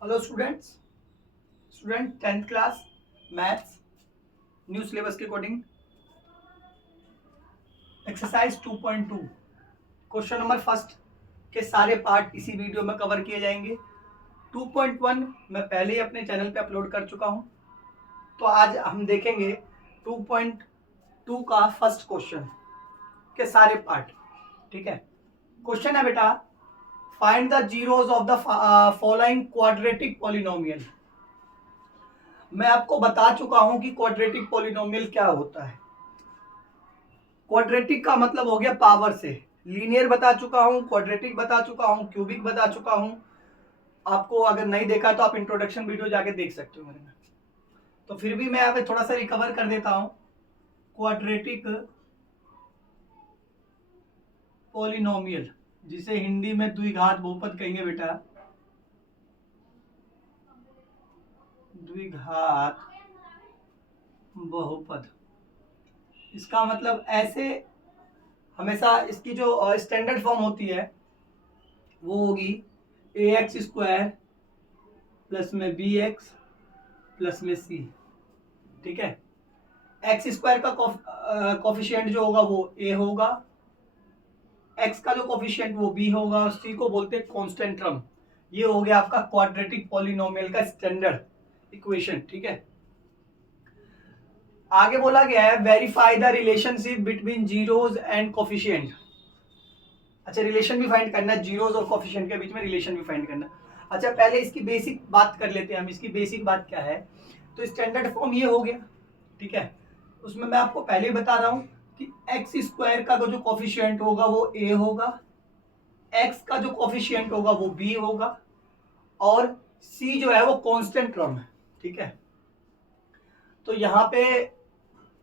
Hello student 10th class maths new syllabus के according exercise 2.2 question number first के सारे part इसी video में कवर किए जाएंगे। 2.1 मैं पहले ही अपने चैनल पे अपलोड कर चुका हूं, तो आज हम देखेंगे 2.2 का फर्स्ट क्वेश्चन के सारे पार्ट। ठीक है, क्वेश्चन है बेटा, find the zeros of the following quadratic polynomial. मैं आपको बता चुका हूं कि क्वाड्रेटिक पॉलिनोमियल क्या होता है। क्वाड्रेटिक का मतलब हो गया पावर से, लीनियर बता चुका हूं, क्वाड्रेटिक बता चुका हूं, क्यूबिक बता चुका हूं। आपको अगर नहीं देखा तो आप इंट्रोडक्शन वीडियो जाके देख सकते हो मेरे में। तो फिर भी मैं अब थोड़ा सा रिकवर कर देता हूं। क्वाड्रेटिक पॉलिनोमियल, जिसे हिंदी में द्विघात बहुपद कहेंगे बेटा, द्विघात बहुपद। इसका मतलब ऐसे हमेशा इसकी जो स्टैंडर्ड फॉर्म होती है वो होगी ए एक्स स्क्वायर प्लस में बी एक्स प्लस में सी। ठीक है, एक्स स्क्वायर का कॉफिशिएंट जो होगा वो ए होगा, एक्स का जो कॉफिशिएंट वो बी होगा, और सी को बोलते हैं कांस्टेंट टर्म। ये हो गया आपका क्वाड्रेटिक पॉलिनोमियल का स्टैंडर्ड इक्वेशन। ठीक है, आगे बोला गया है verify the relationship between zeros and coefficient. अच्छा, रिलेशन भी फाइंड करना है, जीरोस और कोफिशिएंट के बीच में रिलेशन भी फाइंड करना है। अच्छा, पहले इसकी बेसिक बात कर लेते हैं हम। इसकी बेसिक बात क्या है, तो स्टैंडर्ड फॉर्म ये हो गया। ठीक है, उसमें मैं आपको पहले ही बता रहा हूं कि एक्स स्क्वायर का जो कोफिशिएंट होगा वो ए होगा, एक्स का जो कोफिशिएंट होगा वो बी होगा, और सी जो है वो कांस्टेंट टर्म है। ठीक है, तो यहां पे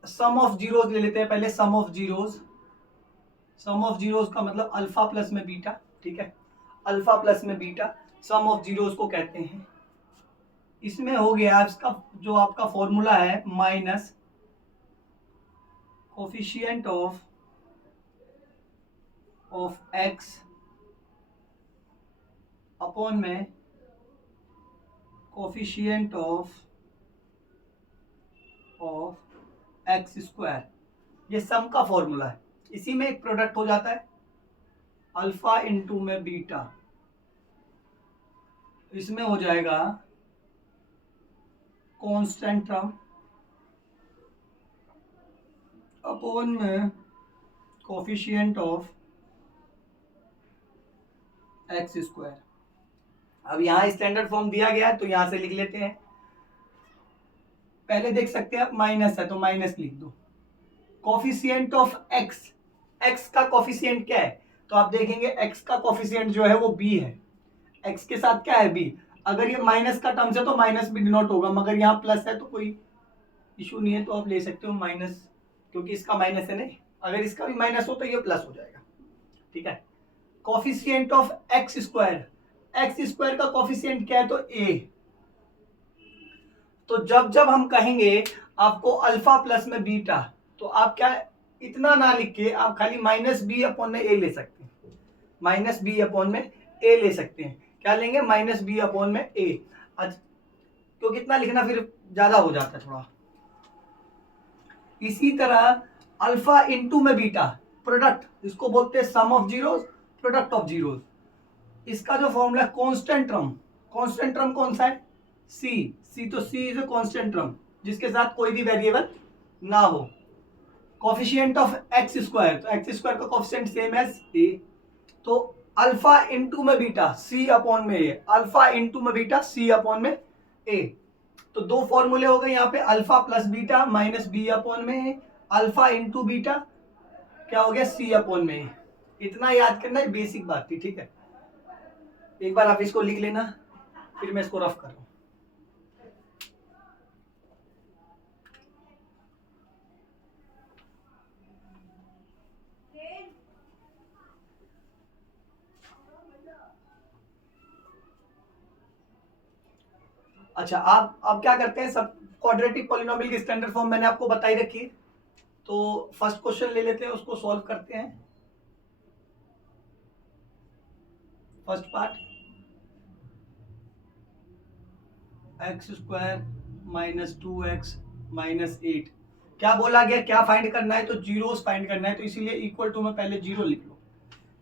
सम ऑफ जीरोस ले लेते हैं पहले। सम ऑफ जीरोस का मतलब अल्फा प्लस में बीटा। ठीक है, अल्फा प्लस में बीटा सम ऑफ जीरोस को कहते हैं। इसमें हो गया इसका जो आपका फॉर्मूला है, minus coefficient of x upon में कोफिशिएंट ऑफ एक्स स्क्वायर। ये सम का फॉर्मूला है, इसी में एक प्रोडक्ट हो जाता है अल्फा इंटू में बीटा। इसमें हो जाएगा कांस्टेंट टर्म अपॉन में कोफिशिएंट ऑफ एक्स स्क्वायर। अब यहां स्टैंडर्ड फॉर्म दिया गया है तो यहां से लिख लेते हैं। पहले देख सकते हैं आप, माइनस है तो माइनस लिख दो। कोफिशिएंट ऑफ एक्स, एक्स का कोफिशिएंट क्या है, तो आप देखेंगे एक्स का कोफिशिएंट जो है वो बी है। एक्स के साथ क्या है, बी। अगर ये माइनस का टर्म्स है तो माइनस भी डिनोट होगा, मगर यहाँ प्लस है तो कोई इशू नहीं है, तो आप ले सकते हो माइनस, क्योंकि इसका माइनस है। नहीं, अगर इसका भी माइनस हो तो ये प्लस हो जाएगा। ठीक है, coefficient of X square, x square का कोफिशिएंट क्या है, तो ए। तो जब जब हम कहेंगे आपको अल्फा प्लस में बीटा, तो आप क्या, इतना ना लिख के आप खाली माइनस बी अपॉन में ए ले सकते हैं। माइनस बी अपॉन में ए ले सकते हैं। क्या लेंगे, माइनस बी अपॉन में ए। क्योंकि इतना लिखना फिर ज्यादा हो जाता है थोड़ा। इसी तरह अल्फा इंटू में बीटा, प्रोडक्ट, जिसको बोलते हैं sum of zeros, product of zeros. इसका जो फॉर्मूला है कांस्टेंट टर्म, कांस्टेंट टर्म कौन सा है, सी तो C is a constant term जिसके साथ कोई भी वेरिएबल ना हो। कोफिशिएंट ऑफ एक्स स्क्वायर, तो एक्स स्क्वायर का कोफिशिएंट सेम एज ए। तो अल्फा इंटू में बीटा सी अपॉन में ए, अल्फा इंटू में बीटा सी अपॉन में ए। तो दो फॉर्मूले हो गए यहाँ पे, alpha plus beta minus B upon में ए, अल्फा इंटू बीटा क्या हो गया, सी अपॉन में ए। इतना याद करना है, बेसिक बात थी। ठीक है, एक बार आप इसको लिख लेना, फिर मैं इसको रफ कर रहा हूं। अच्छा, आप क्या करते हैं, सब क्वाड्रेटिक पॉलिनोमियल की स्टैंडर्ड फॉर्म मैंने आपको बताई रखी है। तो फर्स्ट क्वेश्चन ले लेते हैं, उसको सॉल्व करते हैं। First part, x square minus 2x minus 8। क्या बोला गया, क्या फाइंड करना है? तो जीरोस फाइंड करना है, तो इसीलिए इक्वल टू में पहले जीरो लिख लो।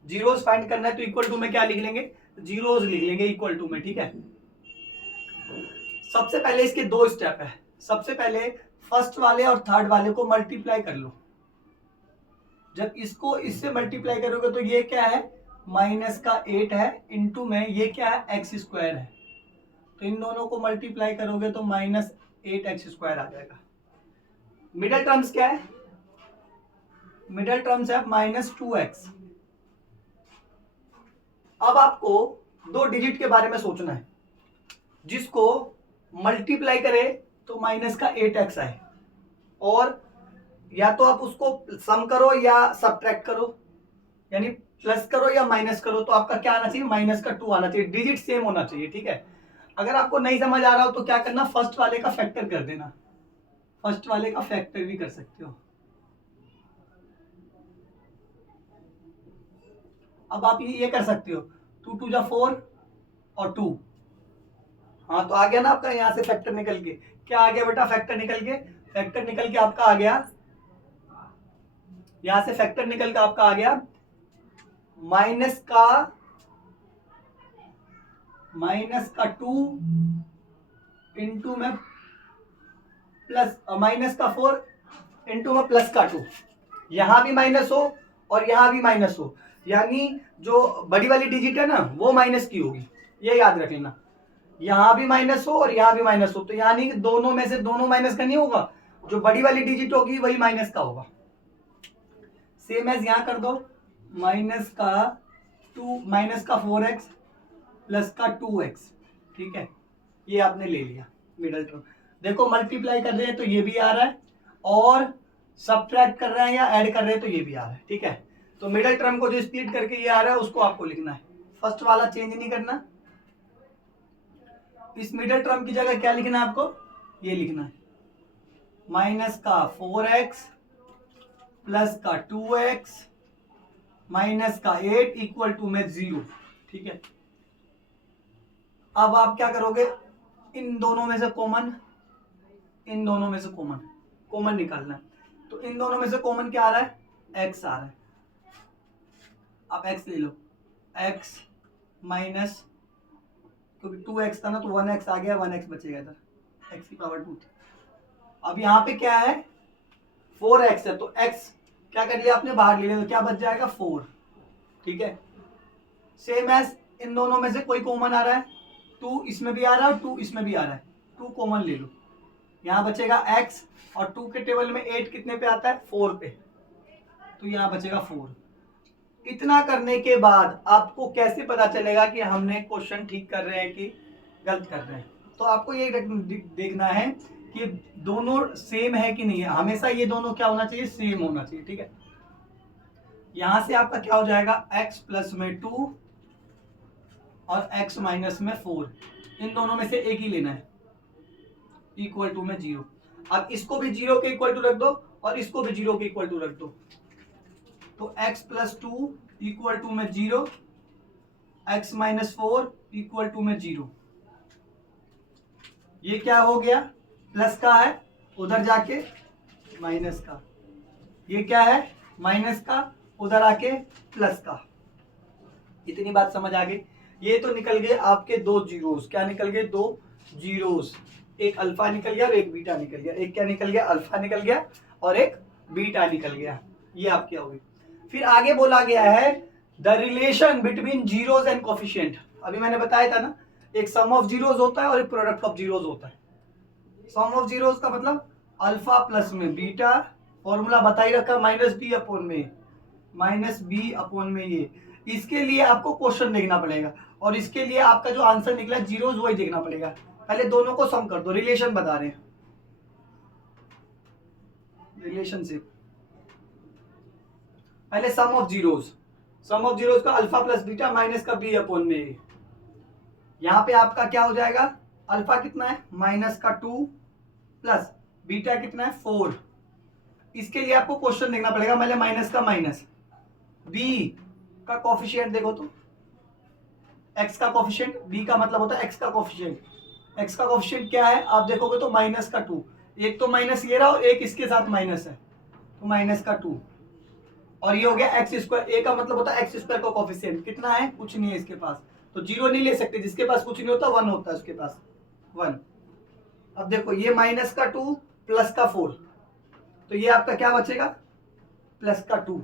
जीरोस फाइंड करना है तो इक्वल टू में क्या लिख लेंगे? जीरोस लिख लेंगे इक्वल टू में, ठीक है। सबसे पहले इसके दो स्टेप है। सबसे पहले फर्स्ट वाले और थर्ड वाले को मल्टीप्लाई कर लो। जब इसको इससे मल्टीप्लाई करोगे तो ये क्या है? माइनस का 8 है, इनटू में ये क्या है? एक्स स्क्वायर है। तो इन दोनों को मल्टीप्लाई करोगे तो माइनस 8x स्क्वायर आ जाएगा। मिडल टर्म्स क्या है? मिडल टर्म्स है माइनस 2x। अब आपको दो डिजिट के बारे में सोचना है, जिसको मल्टीप्लाई करे तो माइनस का 8x आए, और या तो आप उसको सम करो या सब्ट्रैक्ट करो, यानी प्लस करो या माइनस करो, तो आपका क्या आना चाहिए? माइनस का 2 आना चाहिए। डिजिट सेम होना चाहिए, ठीक है। अगर आपको नहीं समझ आ रहा हो तो क्या करना? फर्स्ट वाले का फैक्टर कर देना। फर्स्ट वाले का फैक्टर भी कर सकते हो। अब आप ये कर सकते हो, 2 2 जा 4 और 2। हाँ, तो आ गया ना आपका यहां से फैक्टर निकल के। क्या आ गया बेटा? फैक्टर निकल के, फैक्टर निकल के आपका आ गया, यहां से फैक्टर निकल के आपका आ गया माइनस का 2 इंटू में प्लस माइनस का 4 इंटू में प्लस का 2। यहां भी माइनस हो और यहां भी माइनस हो, यानी जो बड़ी वाली डिजिट है ना वो माइनस की होगी, ये याद रख लेना। यहां भी माइनस हो और यहां भी माइनस हो, तो यानी दोनों में से दोनों माइनस का नहीं होगा, जो बड़ी वाली डिजिट होगी वही माइनस का होगा। सेम एज यहां कर दो, माइनस का 4x प्लस का 2x, ठीक है। ये आपने ले लिया मिडल टर्म। देखो मल्टीप्लाई कर रहे हैं तो ये भी आ रहा है, और सब्ट्रैक्ट कर रहे हैं या ऐड कर रहे हैं तो ये भी आ रहा है, ठीक है। तो मिडल टर्म को जो स्प्लिट करके ये आ रहा है उसको आपको लिखना है, फर्स्ट वाला चेंज नहीं करना। इस मिडल टर्म की जगह क्या लिखना है आपको? ये लिखना है माइनस का 4x प्लस का 2x माइनस का 8 इक्वल टू में 0, ठीक है। अब आप क्या करोगे? इन दोनों में से कॉमन, इन दोनों में से कॉमन निकालना है। तो इन दोनों में से कॉमन क्या आ रहा है? x आ रहा है। आप x ले लो, x माइनस, क्योंकि 2x था ना तो 1x आ गया, 1x बचेगा इधर, x की पावर 2। अब यहाँ पे क्या है? 4x है, तो x क्या कर लिया आपने? बाहर ले लिया, तो क्या बच जाएगा? 4, ठीक है। सेम एज इन दोनों में से कोई कॉमन आ रहा है, 2 इसमें भी आ रहा है और 2 इसमें भी आ रहा है, 2 कॉमन ले लो, यहाँ बचेगा x, और 2 के टेबल में 8 कितने पे आता है? 4 पे, तो यहाँ बचेगा 4। इतना करने के बाद आपको कैसे पता चलेगा कि हमने क्वेश्चन ठीक कर रहे हैं कि गलत कर रहे हैं? तो आपको ये देखना है कि दोनों सेम है कि नहीं है। हमेशा ये दोनों क्या होना चाहिए? सेम होना चाहिए, ठीक है। यहां से आपका क्या हो जाएगा? x प्लस में 2 और x माइनस में 4, इन दोनों में से एक ही लेना है, इक्वल टू में 0। अब इसको भी 0 के इक्वल टू रख दो और इसको भी 0 के इक्वल टू रख दो, तो x प्लस 2 इक्वल टू में 0, x माइनस 4 इक्वल टू में 0। ये क्या हो गया? प्लस का है, उधर जाके माइनस का। ये क्या है? माइनस का, उधर आके प्लस का। इतनी बात समझ आ गई? ये तो निकल गए आपके दो जीरोस। क्या निकल गए? दो जीरोस। एक अल्फा निकल गया और एक बीटा निकल गया। एक क्या निकल गया? अल्फा निकल गया और एक बीटा निकल गया। ये आपकी हो गई। फिर आगे बोला गया है the relation between zeros and coefficient. अभी मैंने बताया था ना, एक सम ऑफ जीरोस होता है और एक प्रोडक्ट ऑफ जीरोस होता है। सम ऑफ जीरोस का मतलब अल्फा प्लस में बीटा, फॉर्मूला बता ही रखा, माइनस बी अपॉन में, माइनस बी अपॉन में। ये इसके लिए आपको क्वेश्चन देखना पड़ेगा और इसके लिए आपका जो आंसर निकला जीरोस वही देखना पड़ेगा। पहले दोनों को सम कर दो, रिलेशन बता रहे हैं, रिलेशनशिप। पहले sum of zeros, sum of zeros का अल्फा प्लस बीटा माइनस का बी अपॉन में। यहां पे आपका क्या हो जाएगा? अल्फा कितना है? माइनस का 2 प्लस बीटा कितना है? 4। इसके लिए आपको क्वेश्चन देखना पड़ेगा। पहले माइनस का माइनस, बी का कोफिशिएंट देखो तो, x का कोफिशिएंट, b का मतलब होता है x का कोफिशिएंट। एक्स का कोफिशिएंट क्या है आप देखोगे तो माइनस का 2, एक तो माइनस ये रहा और एक इसके साथ माइनस है तो माइनस का 2, और ये हो गया एक्स स्क्वायर। ए का मतलब होता है एक्स स्क्वायर का कोफिशिएंट कितना है, कुछ नहीं है इसके पास, तो जीरो नहीं ले सकते, जिसके पास कुछ नहीं होता 1 होता है उसके पास 1। अब देखो ये माइनस का 2 प्लस का 4, तो ये आपका क्या बचेगा प्लस का 2,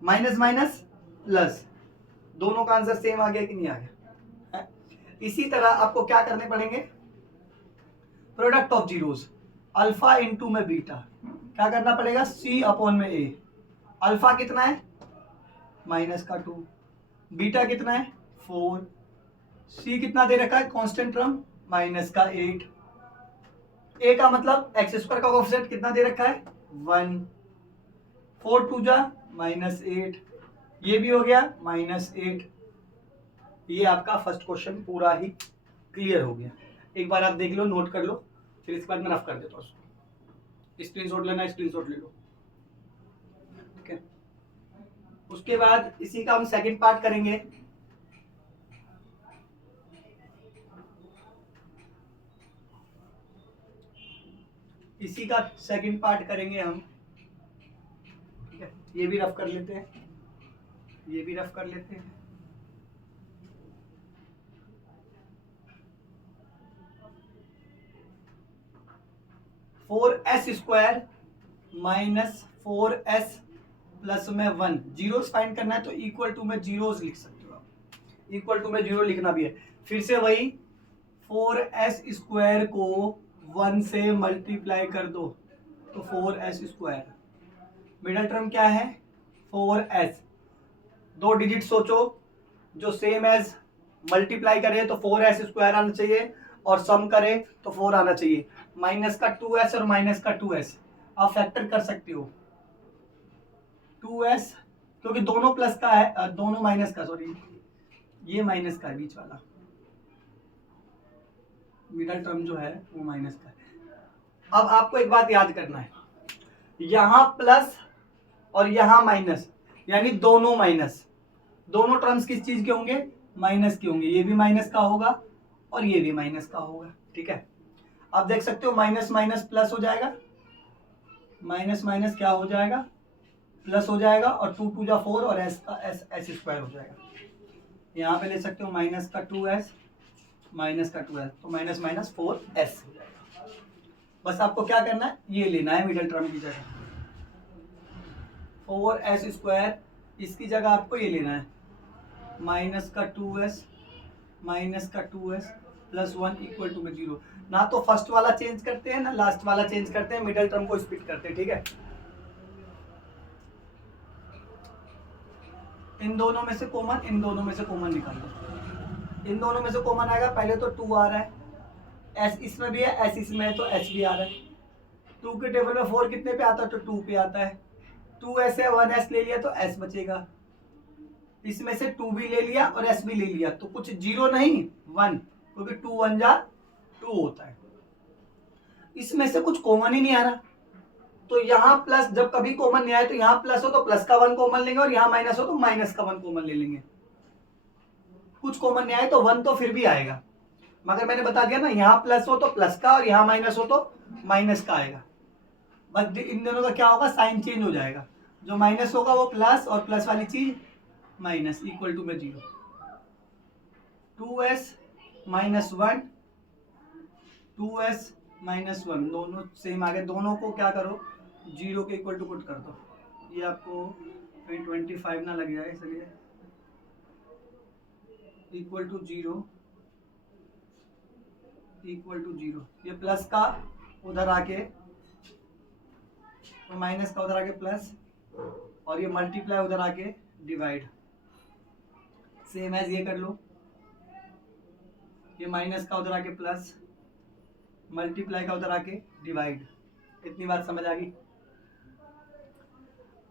माइनस माइनस प्लस, दोनों का आंसर सेम आ गया कि नहीं आ गया है? इसी तरह आपको क्या करने पड़ेंगे, product of zeros, alpha into में बीटा, क्या करना पड़ेगा सी अपॉन में ए। अल्फा कितना है माइनस का 2, बीटा कितना है 4, सी कितना दे रखा है कांस्टेंट टर्म माइनस का 8, ए का मतलब एक्स स्क्वायर का कोएफिशिएंट कितना दे रखा है 1, 4 टू जा माइनस 8, ये भी हो गया माइनस 8। ये आपका फर्स्ट क्वेश्चन पूरा ही क्लियर हो गया। एक बार आप देख लो, नोट कर लो, फिर इसके बाद मैं रफ कर देता हूँ उसको। स्क्रीनशॉट लेना, स्क्रीनशॉट ले लो, ठीक है। उसके बाद इसी का हम सेकंड पार्ट करेंगे। इसी का सेकंड पार्ट करेंगे हम, ठीक है। ये भी रफ कर लेते हैं, ये भी रफ कर लेते हैं। Four S square minus 4s plus में 1, जीरोस फाइंड करना है तो इक्वल टू में जीरोस लिख सकते हो आप, इक्वल टू में जीरो लिखना भी है। फिर से वही 4s स्क्वायर को 1 से मल्टीप्लाई कर दो तो 4s स्क्वायर, मिडल टर्म क्या है 4s, दो डिजिट सोचो जो सेम एज मल्टीप्लाई करे तो 4s स्क्वायर आना चाहिए और सम करे तो 4 आना चाहिए। माइनस का 2s और माइनस का 2s आप फैक्टर कर सकते हो, 2s क्योंकि दोनों प्लस का है, दोनों माइनस का, सॉरी ये माइनस का है, बीच वाला मिडल टर्म जो है वो माइनस का है। अब आपको एक बात याद करना है, यहां प्लस और यहां माइनस, यानी दोनों माइनस, दोनों टर्म्स किस चीज के होंगे माइनस के होंगे, ये भी माइनस का होगा और ये भी माइनस का होगा, ठीक है। आप देख सकते हो माइनस माइनस प्लस हो जाएगा, माइनस माइनस क्या हो जाएगा प्लस हो जाएगा, और 2 टू जा 4 और s का s स्क्वायर हो जाएगा। यहाँ पे ले सकते हो माइनस का 2s माइनस का 2s, तो माइनस माइनस 4s हो जाएगा। बस आपको क्या करना है, ये लेना है मिडिल टर्म की जगह 4s स्क्वायर, इसकी जगह आपको ये लेना है माइनस का 2s माइनस का 2s प्लस 1 इक्वल टू में 0। ना तो फर्स्ट वाला चेंज करते हैं ना लास्ट वाला चेंज करते हैं, मिडिल टर्म को स्प्लिट करते हैं, ठीक है। इन दोनों में से कॉमन, इन दोनों में से कॉमन निकाल दो, इन दोनों में से कॉमन आएगा, पहले तो 2 आ रहा है, s इसमें भी है, s इसमें है तो s भी आ रहा है। 2 के टेबल में 4 कितने पे आता है तो 2 पे आता है, 2s है 1s ले लिया तो s बचेगा, इसमें से 2 भी ले लिया और s भी ले लिया, तो कुछ 0 नहीं 1, क्योंकि 2 1 जा 2 होता है। इसमें से कुछ कॉमन ही नहीं आ रहा, तो यहाँ प्लस, जब कभी कॉमन नहीं आए तो यहाँ प्लस हो तो प्लस का 1 कॉमन लेंगे और यहाँ माइनस हो तो माइनस का 1 कॉमन ले लेंगे। कुछ कॉमन नहीं आए तो 1 तो फिर भी आएगा, मगर मैंने बता दिया ना, यहाँ प्लस हो तो प्लस का और यहाँ माइनस हो तो माइनस का आएगा। बस इन दोनों का क्या होगा, साइन चेंज हो जाएगा, जो माइनस होगा वो प्लस और प्लस वाली चीज माइनस, इक्वल टू में 0। 2s माइनस 1 2s माइनस 1 दोनों सेम आ गए, दोनों को क्या करो 0 के इक्वल टू पुट कर दो, ये आपको 25 ना लग जाए इसलिए इक्वल टू 0 इक्वल टू 0, ये प्लस का उधर आके तो माइनस का उधर आके प्लस और ये मल्टीप्लाई उधर आके डिवाइड, सेम एज ये कर लो, ये माइनस का उधर आके प्लस मल्टीप्लाई का उधर आके डिवाइड। इतनी बात समझ आ गई।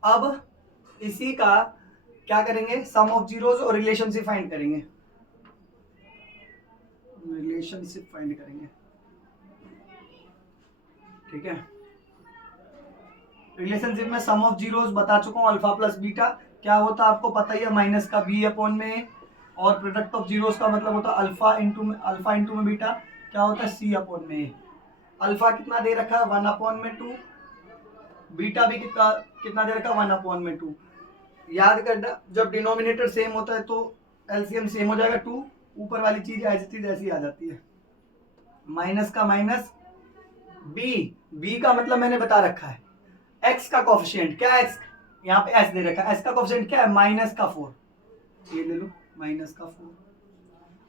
अब इसी का क्या करेंगे, सम ऑफ जीरोस और रिलेशनशिप फाइंड करेंगे, रिलेशनशिप फाइंड करेंगे, ठीक है। रिलेशनशिप में सम ऑफ जीरोस बता चुका हूं, अल्फा प्लस बीटा क्या होता है आपको पता ही है, माइनस का b अपॉन में और प्रोडक्ट ऑफ जीरोस का मतलब होता है अल्फा इंटू में बीटा, क्या होता है सी अपॉन में ए। अल्फा कितना दे रखा है 1 अपॉन में 2, बीटा भी कितना दे रखा है 1 अपॉन में 2। याद करना जब डिनोमिनेटर सेम होता है तो एलसीएम सेम हो जाएगा 2, ऊपर वाली चीज ऐसी आ जाती है। माइनस का माइनस, बी का मतलब मैंने बता रखा है एक्स का कोफिशिएंट, क्या एक्स यहाँ पे एस दे रखा है, एस का कोफिशिएंट क्या है -4, ये ले लो -4।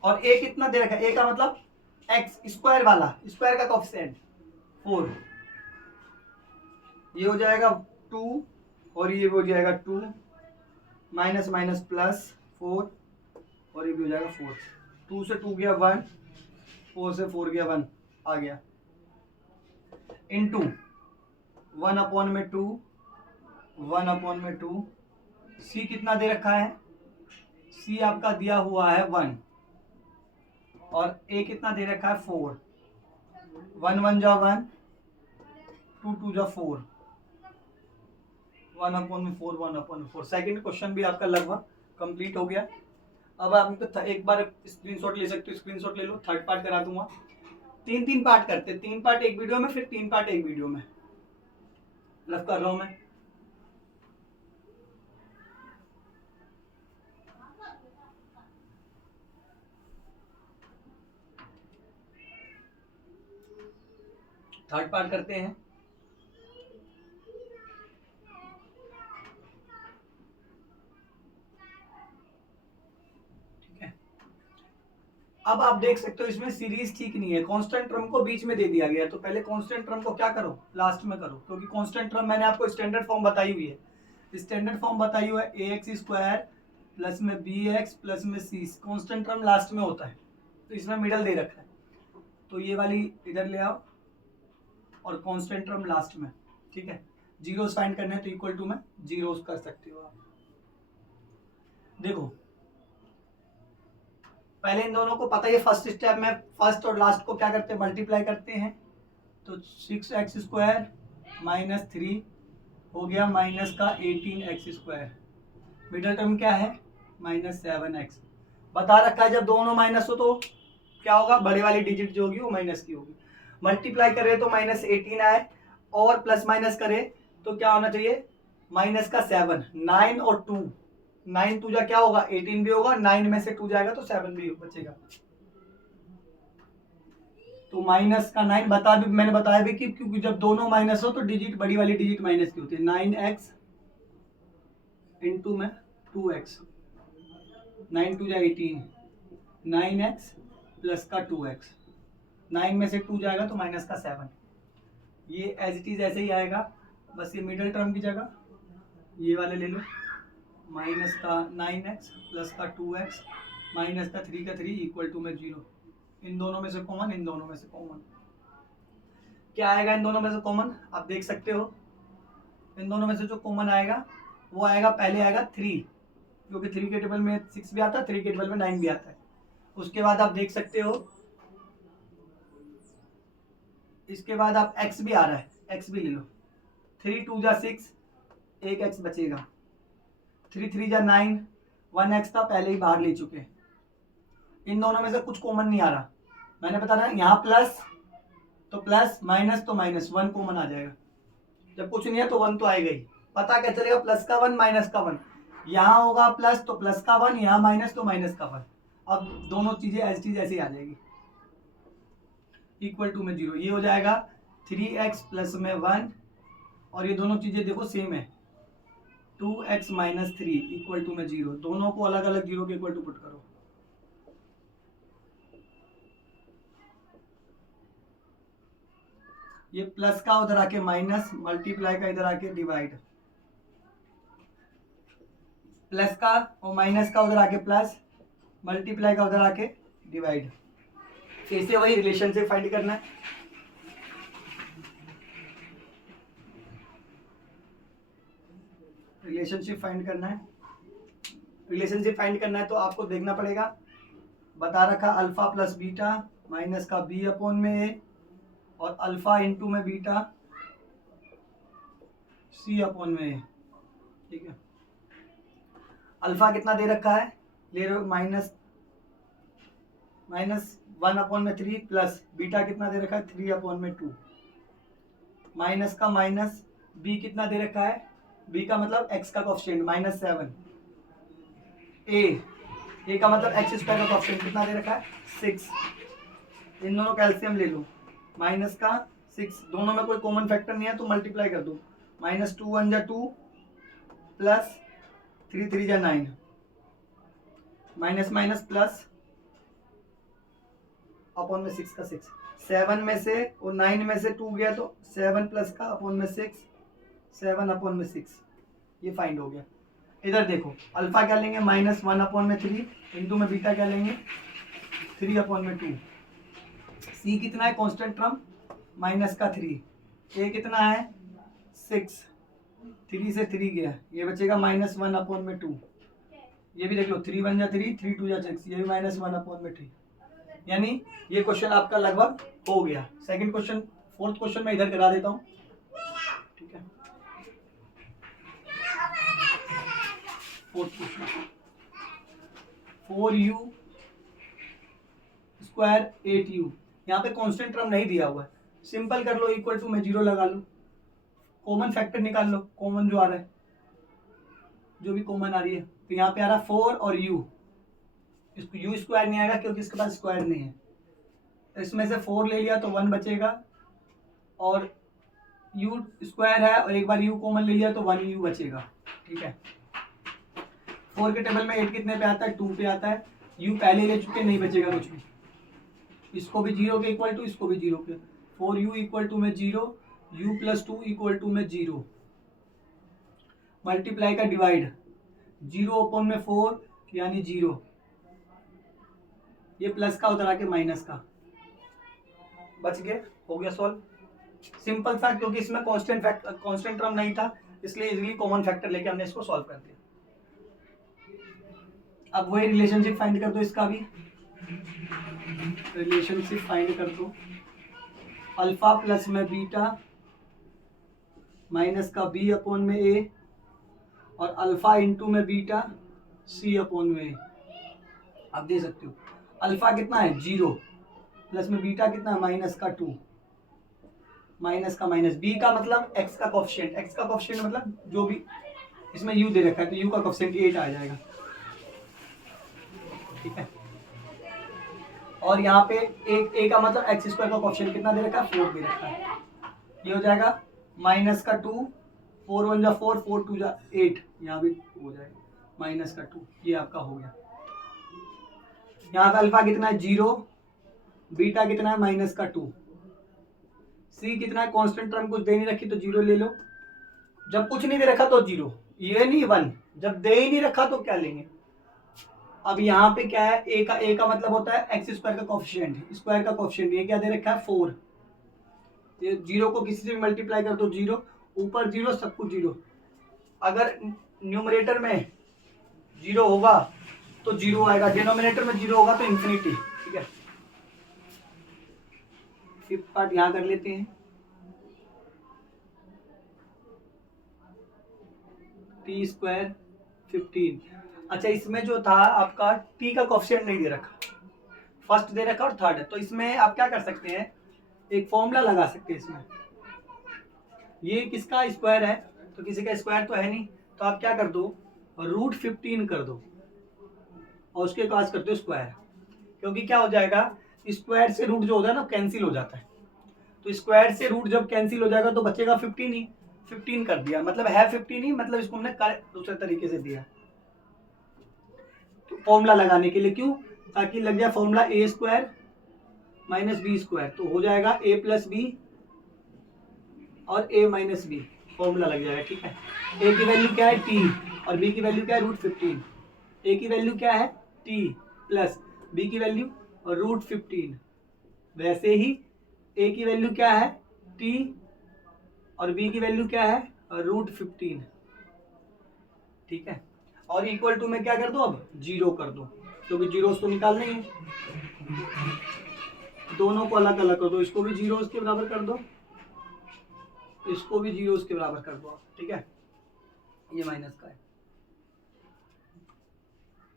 और ए कितना दे रखा है, ए का मतलब एक्स स्क्वायर वाला, स्क्वायर का कोफिशिएंट 4, ये हो जाएगा 2 और ये हो जाएगा 2, माइनस माइनस प्लस 4 और ये भी हो जाएगा 4। 2 से 2 गया 1, 4 से 4 गया 1 आ गया, इनटू 1 अपॉन में 2, 1 अपॉन में 2। सी कितना दे रखा है, सी आपका दिया हुआ है 1 और ए कितना दे रखा है 4। 1 1 जा 1, 2 2 जा 4, 1 अपॉन में 4, 1 अपॉन में 4। सेकेंड क्वेश्चन भी आपका लगभग कंप्लीट हो गया। अब आप तो एक बार स्क्रीनशॉट ले सकते हो, स्क्रीनशॉट ले लो, थर्ड पार्ट करा दूंगा। 3 पार्ट करते हैं, 3 पार्ट एक वीडियो में, फिर 3 पार्ट एक वीडियो में लव कर रहा हूं मैं। थर्ड पार्ट करते हैं। ठीक है, अब आप देख सकते हो इसमें सीरीज ठीक नहीं है, कांस्टेंट टर्म को बीच में दे दिया गया, तो पहले कांस्टेंट टर्म को क्या करो, लास्ट में करो, क्योंकि कांस्टेंट टर्म मैंने आपको स्टैंडर्ड फॉर्म बताई हुई है, स्टैंडर्ड फॉर्म बताई हुई है ax² प्लस में bx प्लस में c, कांस्टेंट टर्म लास्ट में होता है, तो इसमें मिडल दे रखा है, तो ये वाली इधर ले आओ और कांस्टेंट टर्म लास्ट में। ठीक है, जीरोस फाइंड करने हैं तो इक्वल टू में जीरोस कर सकते हो आप। देखो पहले इन दोनों को पता है, फर्स्ट स्टेप में फर्स्ट और लास्ट को क्या करते हैं, मल्टीप्लाई करते हैं, तो 6x² माइनस 3 हो गया माइनस का 18x², मिडल टर्म क्या है -7x। बता रखा है जब दोनों माइनस हो तो क्या होगा, बड़े वाली डिजिट जो होगी वो माइनस की होगी। मल्टीप्लाई करे तो -18 आए और प्लस माइनस करे तो क्या होना चाहिए -7, 9 और 2, 9 2 जा क्या होगा 18 भी होगा, 9 में से 2 जाएगा तो 7 भी बचेगा, तो माइनस का 9 मैंने बताया भी कि क्योंकि जब दोनों माइनस हो तो डिजिट बड़ी वाली डिजिट माइनस की होती है। 9x इंटू में 2x, 9 2 जा 18, 9x प्लस का 2x, 9 में से 2 जाएगा तो माइनस का 7, ये एज इट इज ऐसे ही आएगा, बस ये मिडिल टर्म की जगह ये वाले ले लो, माइनस का 9x प्लस का 2x माइनस का 3 का 3 इक्वल टू में 0। इन दोनों में से कॉमन, इन दोनों में से कॉमन क्या आएगा, इन दोनों में से कॉमन आप देख सकते हो, इन दोनों में से जो कॉमन आएगा वो आएगा, पहले आएगा 3, क्योंकि 3 के टेबल में 6 भी आता है, 3 के टेबल में 9 भी आता है। उसके बाद आप देख सकते हो, इसके बाद आप x भी आ रहा है, x भी ले लो, 3 2 जा 6, एक x बचेगा, 3 3 जा 9, 1x था पहले ही बाहर ले चुके। इन दोनों में से कुछ कॉमन नहीं आ रहा, मैंने बता रहा यहाँ प्लस तो प्लस, माइनस तो माइनस, 1 कॉमन आ जाएगा, जब कुछ नहीं है तो 1 तो आएगा ही। पता क्या चलेगा, प्लस का 1 माइनस का 1, यहाँ होगा प्लस तो प्लस का 1, यहाँ माइनस तो माइनस का 1, अब दोनों चीजें ऐसे आ जाएगी, इक्वल टू में 0, ये हो जाएगा 3x प्लस में 1 और ये दोनों चीजें देखो सेम है, 2x माइनस 3 इक्वल टू में 0, दोनों को अलग अलग 0 के इक्वल टू पुट करो, ये प्लस का उधर आके माइनस, मल्टीप्लाई का इधर आके डिवाइड, प्लस का और माइनस का उधर आके प्लस, मल्टीप्लाई का उधर आके डिवाइड। फिर से वही रिलेशनशिप फाइंड करना है, रिलेशनशिप फाइंड करना है तो आपको देखना पड़ेगा, बता रखा अल्फा प्लस बीटा माइनस का बी अपॉन में ए और अल्फा इंटू में बीटा सी अपॉन में ए। ठीक है, अल्फा कितना दे रखा है, ले रहे हो माइनस 1/3 प्लस बीटा कितना दे रखा है 3/2 माइनस का माइनस बी कितना दे रखा है बी का मतलब एक्स का कोएफिशिएंट -7 ए का मतलब एक्स स्क्वायर का कोएफिशिएंट कितना दे रखा है 6 इन दोनों कैल्शियम ले लो माइनस का 6 दोनों में कोई कॉमन फैक्टर नहीं है तो मल्टीप्लाई कर दो -2 1 जा 2 प्लस 3 3 जा 9 माइनस माइनस प्लस अपॉन में 6 का 6 7 में से और 9 में से 2 गया तो 7 प्लस का अपॉन में 6 7/6 ये फाइंड हो गया। इधर देखो अल्फा क्या लेंगे -1/3 इंटू में बीटा क्या लेंगे 3/2 सी कितना है कांस्टेंट टर्म -3 ए कितना है 6 3 से 3 गया ये बचेगा -1/2 ये भी देख लो 3 1 जा 3 3 2 जा 6 ये भी -1/3 यानी ये क्वेश्चन आपका लगभग हो गया। सेकंड क्वेश्चन फोर्थ क्वेश्चन मैं इधर करा देता हूँ ठीक है। Fourth question 4u square 8u यहाँ पे कांस्टेंट टर्म नहीं दिया हुआ है सिंपल कर लो इक्वल टू में 0 लगा लो कॉमन फैक्टर निकाल लो कॉमन जो आ रहा है जो भी कॉमन आ रही है तो यहाँ पे आ रहा है 4 और u इसको u स्क्वायर नहीं आएगा क्योंकि इसके पास स्क्वायर नहीं है इसमें से 4 ले लिया तो 1 बचेगा और u स्क्वायर है और एक बार u कॉमन ले लिया तो 1u बचेगा ठीक है। 4 के टेबल में 8 कितने पे आता है 2 पे आता है u पहले ले चुके नहीं बचेगा कुछ भी इसको भी 0 के इक्वल टू इसको भी 0 के 4u इक्वल टू में 0 u + 2 इक्वल टू में 0 मल्टीप्लाई का डिवाइड 0/4 यानी 0 ये प्लस का उधर आके माइनस का बच गए हो गया सॉल्व सिंपल था क्योंकि इसमें कांस्टेंट टर्म नहीं था इसलिए इजीली कॉमन फैक्टर लेके हमने इसको सॉल्व कर दिया। अब वही रिलेशनशिप फाइंड कर दो इसका भी रिलेशनशिप फाइंड कर दो अल्फा प्लस में बीटा माइनस का b/a और अल्फा इंटू में बीटा c/a आप दे सकते हो अल्फा कितना है 0 प्लस में बीटा कितना है -2 माइनस का माइनस बी का मतलब एक्स का कोएफिशिएंट मतलब जो भी इसमें u दे रखा है तो u का कोएफिशिएंट 8 आ जाएगा ठीक है। और यहाँ पे a का मतलब एक्स स्क्वायर का कोएफिशिएंट कितना दे रखा है 4 दे रखा है ये हो जाएगा -2 4 1 जा 4 4 2 जा 8 यहाँ भी हो जाएगा -2 ये आपका हो गया। यहाँ पे अल्फा कितना है 0 बीटा कितना है -2 सी कितना है कांस्टेंट टर्म कुछ दे नहीं रखी तो 0 ले लो जब कुछ नहीं दे रखा तो 0 ये नहीं 1 जब दे ही नहीं रखा तो क्या लेंगे। अब यहाँ पे क्या है ए का मतलब होता है एक्स स्क्वायर का कोएफिशिएंट ये क्या दे रखा है 4 ये 0 को किसी से भी मल्टीप्लाई कर दो 0 ऊपर 0 सब कुछ 0 अगर न्यूमरेटर में 0 होगा तो 0 आएगा डिनोमिनेटर में 0 होगा तो इंफिनिटी ठीक है। फिफ्थ पार्ट यहाँ कर लेते हैं t² 15 अच्छा इसमें जो था आपका t का कोएफिशिएंट नहीं दे रखा फर्स्ट दे रखा और थर्ड है तो इसमें आप क्या कर सकते हैं एक फॉर्मूला लगा सकते हैं इसमें ये किसका स्क्वायर है तो किसी का स्क्वायर तो है नहीं तो आप क्या कर दो √15 कर दो और उसके पास करते हो स्क्वायर क्योंकि क्या हो जाएगा स्क्वायर से रूट जो होता है ना कैंसिल हो जाता है तो स्क्वायर से रूट जब कैंसिल हो जाएगा तो बचेगा 15 ही 15 कर दिया मतलब है 15 ही मतलब इसको हमने दूसरे तरीके से दिया तो फॉर्मूला लगाने के लिए क्यों ताकि लग जाए फॉर्मूला a² - b² तो हो जाएगा a + b और a - b फॉर्मूला लग जाएगा ठीक है। a की वैल्यू क्या है t और b की वैल्यू क्या है √15 a की वैल्यू क्या है t प्लस b की वैल्यू √15 वैसे ही a की वैल्यू क्या है t और b की वैल्यू क्या है √15 ठीक है। और इक्वल टू में क्या कर दो अब 0 कर दो क्योंकि जीरोस तो निकालने ही दोनों को अलग अलग कर दो इसको भी 0 के बराबर कर दो इसको भी 0 के बराबर कर दो ठीक है ये माइनस का है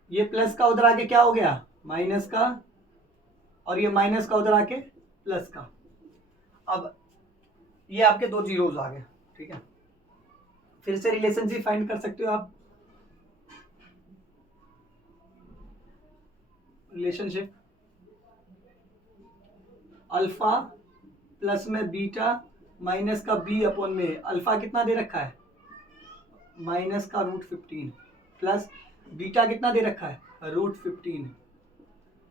ये प्लस का उधर आके क्या हो गया, माइनस का, और ये माइनस का उधर आके प्लस का। अब ये आपके दो जीरोज आ गए, ठीक है। फिर से रिलेशनशिप फाइंड कर सकते हो आप, रिलेशनशिप अल्फा प्लस में बीटा माइनस का बी अपॉन में, अल्फा कितना दे रखा है, माइनस का √15 प्लस बीटा कितना दे रखा है, √15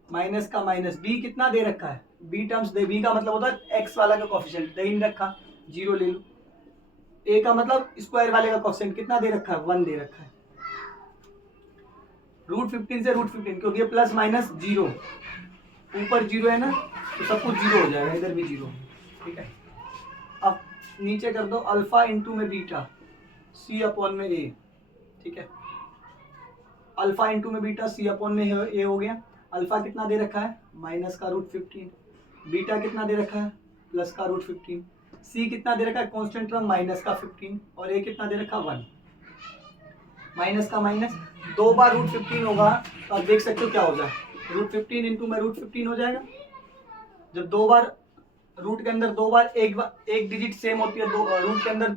माइनस का माइनस, बी कितना दे रखा है, बी टर्म्स दे, बी का मतलब होता है एक्स वाला का कोफिशिएंट दे नहीं रखा, 0 ले लो। ए का मतलब स्क्वायर वाले का कोफिशिएंट कितना दे रखा है, 1 दे रखा है। √15 से √15 क्योंकि ये प्लस माइनस 0, ऊपर 0 है ना, तो सब कुछ 0 हो जाएगा, इधर भी 0, ठीक है। अब नीचे कर दो अल्फा इंटू में बीटा सी अपॉन में ए, ठीक है। अल्फा इंटू में बीटा सी अपॉन में ए हो गया। अल्फा कितना दे रखा है, माइनस का √15, बीटा कितना दे रखा है, प्लस का √15, सी कितना दे रखा है, कांस्टेंट टर्म माइनस का 15, और ए कितना दे रखा है 1। माइनस का माइनस, 2 बार √15 होगा तो आप देख सकते हो क्या हो जाए, √15 इंटू में √15 हो जाएगा। जब 2 बार रूट के अंदर 2 बार एक डिजिट सेम होती है, दो रूट के अंदर,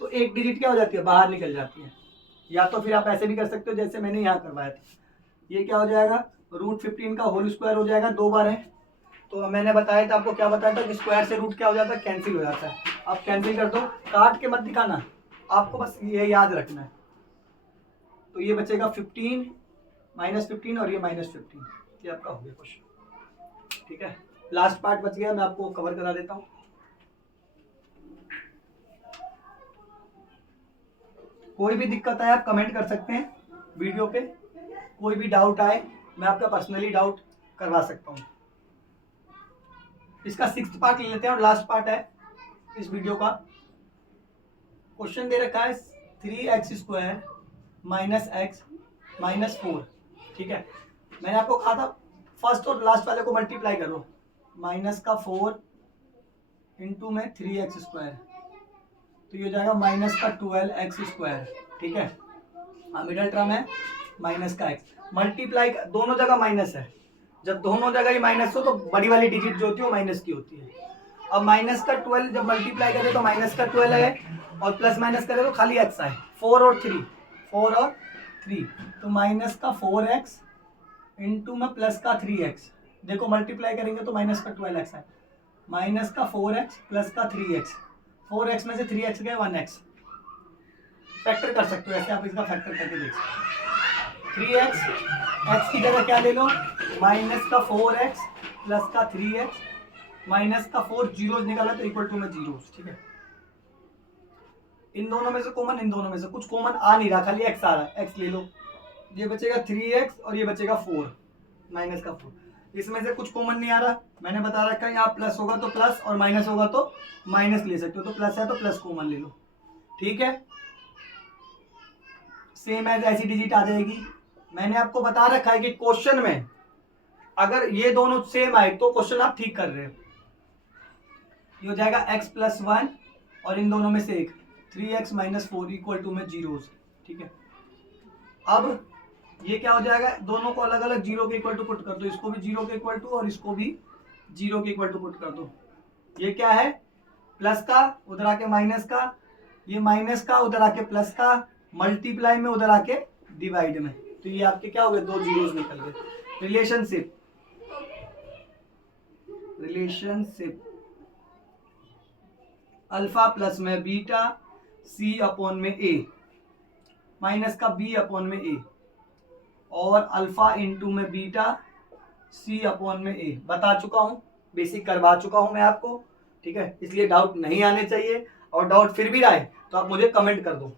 तो एक डिजिट क्या हो जाती है, बाहर निकल जाती है। या तो फिर आप ऐसे भी कर सकते हो जैसे मैंने यहाँ करवाया था, ये क्या हो जाएगा, √15 का होल स्क्वायर हो जाएगा, 2 बार है। तो मैंने बताया था आपको, क्या बताया था कि स्क्वायर से रूट क्या हो जाता है, कैंसिल हो जाता है। आप कैंसिल कर दो, काट के मत दिखाना, आपको बस ये याद रखना है। तो ये बचेगा 15 -15 और ये -15, ये आपका हो गया क्वेश्चन, ठीक है। लास्ट पार्ट बच गया, मैं आपको कवर करा देता हूँ। कोई भी दिक्कत आए आप कमेंट कर सकते हैं वीडियो पे, कोई भी डाउट आए मैं आपका पर्सनली डाउट करवा सकता हूँ। इसका 6th पार्ट ले लेते हैं और लास्ट पार्ट है इस वीडियो का। क्वेश्चन दे रखा है 3x² -x -4, ठीक है। मैंने आपको कहा था फर्स्ट और लास्ट वाले को मल्टीप्लाई करो, माइनस का 4 इंटू में 3x², तो ये हो जाएगा माइनस का 12x², ठीक है। मिडल टर्म है माइनस का x, मल्टीप्लाई दोनों जगह माइनस है। जब दोनों जगह ही माइनस हो तो बड़ी वाली डिजिट जो होती है वो माइनस की होती है। अब माइनस का 12 जब मल्टीप्लाई करें तो माइनस का 12 है, और प्लस माइनस करें तो खाली x है, 4 और 3, तो माइनस का 4x इंटू में प्लस का 3x। देखो मल्टीप्लाई करेंगे तो माइनस का 12x है, माइनस का 4x प्लस का 3x, 4x में से 3x गए 1x, फैक्टर कर सकते हो ऐसे, आप इसका फैक्टर करके देख सकते हो। 3x, x की जगह क्या ले लो, माइनस का 4x प्लस का 3x, माइनस का 4 जीरोज निकाला तो इक्वल टू में जीरोज, ठीक है। इन दोनों में से कॉमन, इन दोनों में से कुछ कॉमन आ नहीं रहा, खाली x आ रहा है, x ले लो, ये बचेगा 3x और ये बचेगा 4 माइनस का 4, इसमें से कुछ कॉमन नहीं आ रहा। मैंने बता रखा है यहाँ प्लस होगा तो प्लस और माइनस होगा तो माइनस ले सकते हो, तो प्लस है तो प्लस कॉमन ले लो, ठीक है। सेम एज ऐसी डिजिट आ जाएगी। मैंने आपको बता रखा है कि क्वेश्चन में अगर ये दोनों सेम आए तो क्वेश्चन आप ठीक कर रहे हो। ये हो जाएगा x + 1 और इन दोनों में से एक 3x - 4 इक्वल टू में जीरोज, ठीक है। अब ये क्या हो जाएगा, दोनों को अलग अलग 0 के इक्वल टू पुट कर दो, इसको भी 0 के इक्वल टू और इसको भी 0 के इक्वल टू पुट कर दो। ये क्या है, प्लस का उधर आके माइनस का, ये माइनस का उधर आके प्लस का, मल्टीप्लाई में उधर आके डिवाइड में, तो ये आपके क्या हो गए, 2 जीरोज निकल गए। रिलेशनशिप अल्फा प्लस में बीटा सी अपॉन में ए माइनस का बी अपॉन में ए, और अल्फा इंटू में बीटा सी अपॉन में ए बता चुका हूं, बेसिक करवा चुका हूं मैं आपको, ठीक है। इसलिए डाउट नहीं आने चाहिए, और डाउट फिर भी आए तो आप मुझे कमेंट कर दो।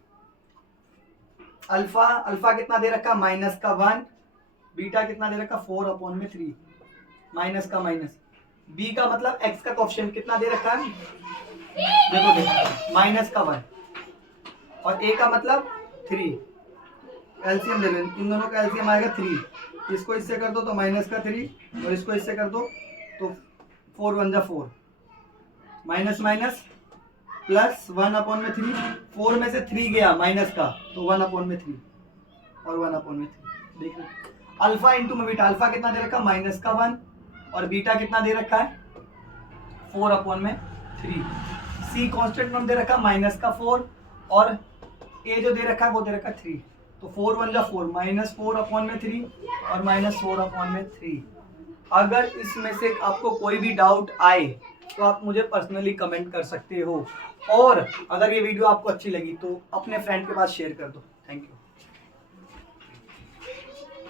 अल्फा कितना दे रखा, माइनस का 1, बीटा कितना दे रखा 4 अपॉन में 3, माइनस का माइनस, बी का मतलब एक्स का कोएफिशिएंट कितना दे रखा है, देखो माइनस का 1, और ए का मतलब 3, एलसीएम ले लो, इन दोनों का एलसीएम आएगा 3, इसको इससे कर दो तो माइनस का 3 और इसको इससे कर दो तो 4 1 जा 4, माइनस माइनस प्लस 1 अपॉन में 3, 4 में से 3 गया माइनस का तो 1 अपॉन में 3 और 1 अपॉन में 3, देख लो, अल्फा इंटू में बीटा, अल्फा कितना दे रखा है -1 और बीटा कितना दे रखा है 4/3। सी कांस्टेंट में दे रखा -4 और ए जो दे रखा है वो दे रखा है 3, तो 4 1 जा 4 -4/3 और -4/3। अगर इसमें से आपको कोई भी डाउट आए तो आप मुझे पर्सनली कमेंट कर सकते हो, और अगर ये वीडियो आपको अच्छी लगी तो अपने फ्रेंड के पास शेयर कर दो। Thank you.